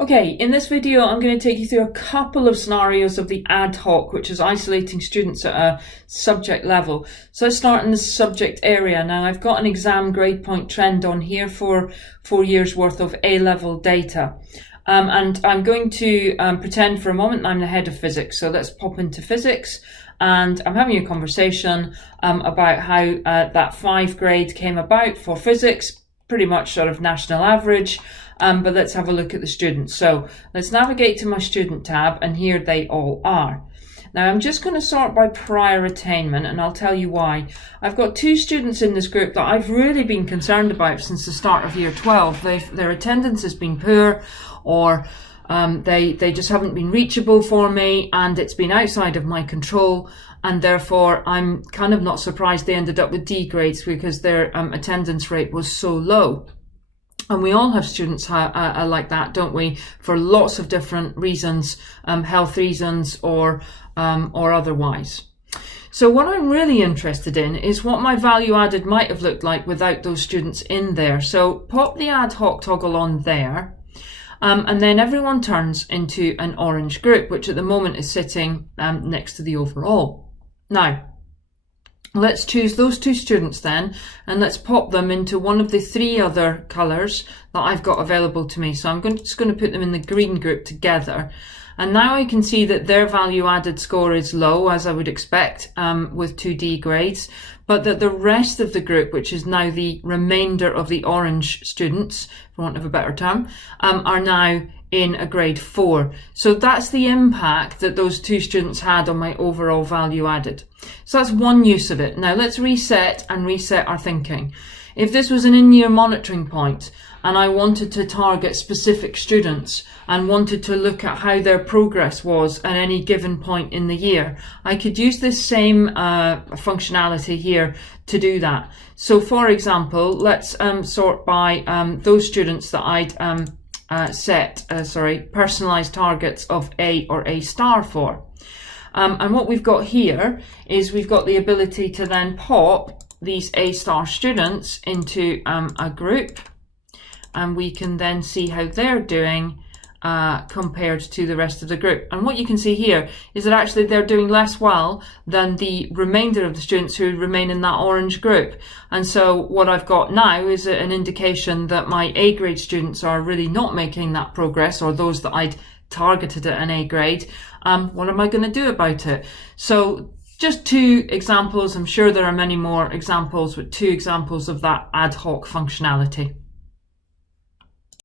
Okay, in this video I'm going to take you through a couple of scenarios of the ad hoc, which is isolating students at a subject level. So let's start in the subject area. Now I've got an exam grade point trend on here for 4 years worth of A-level data. And I'm going to pretend for a moment I'm the head of physics. So let's pop into physics, and I'm having a conversation about how that 5 grade came about for physics, pretty much sort of national average. But let's have a look at the students. So let's navigate to my student tab, and here they all are. Now I'm just going to sort by prior attainment, and I'll tell you why. I've got 2 students in this group that I've really been concerned about since the start of year 12. Their attendance has been poor, or they just haven't been reachable for me, and it's been outside of my control, and therefore I'm kind of not surprised they ended up with D grades because their attendance rate was so low. And we all have students like that, don't we? For lots of different reasons, health reasons or otherwise. So what I'm really interested in is what my value added might have looked like without those students in there. So pop the ad hoc toggle on there. And then everyone turns into an orange group, which at the moment is sitting next to the overall. Now, let's choose those 2 students then, and let's pop them into one of the 3 other colours that I've got available to me. So I'm just going to put them in the green group together. And now I can see that their value added score is low, as I would expect, with 2 D grades, but that the rest of the group, which is now the remainder of the orange students, for want of a better term, are now in a grade 4. So that's the impact that those 2 students had on my overall value added. So that's one use of it. Now let's reset our thinking. If this was an in-year monitoring point and I wanted to target specific students and wanted to look at how their progress was at any given point in the year, I could use this same functionality here to do that. So for example, let's sort by those students that I'd personalized targets of A or A star for. And what we've got here is we've got the ability to then pop these A star students into a group, and we can then see how they're doing compared to the rest of the group. And what you can see here is that actually they're doing less well than the remainder of the students who remain in that orange group. And so what I've got now is an indication that my A grade students are really not making that progress, or those that I'd targeted at an A grade. What am I going to do about it? So just 2 examples. I'm sure there are many more examples, with 2 examples of that ad hoc functionality.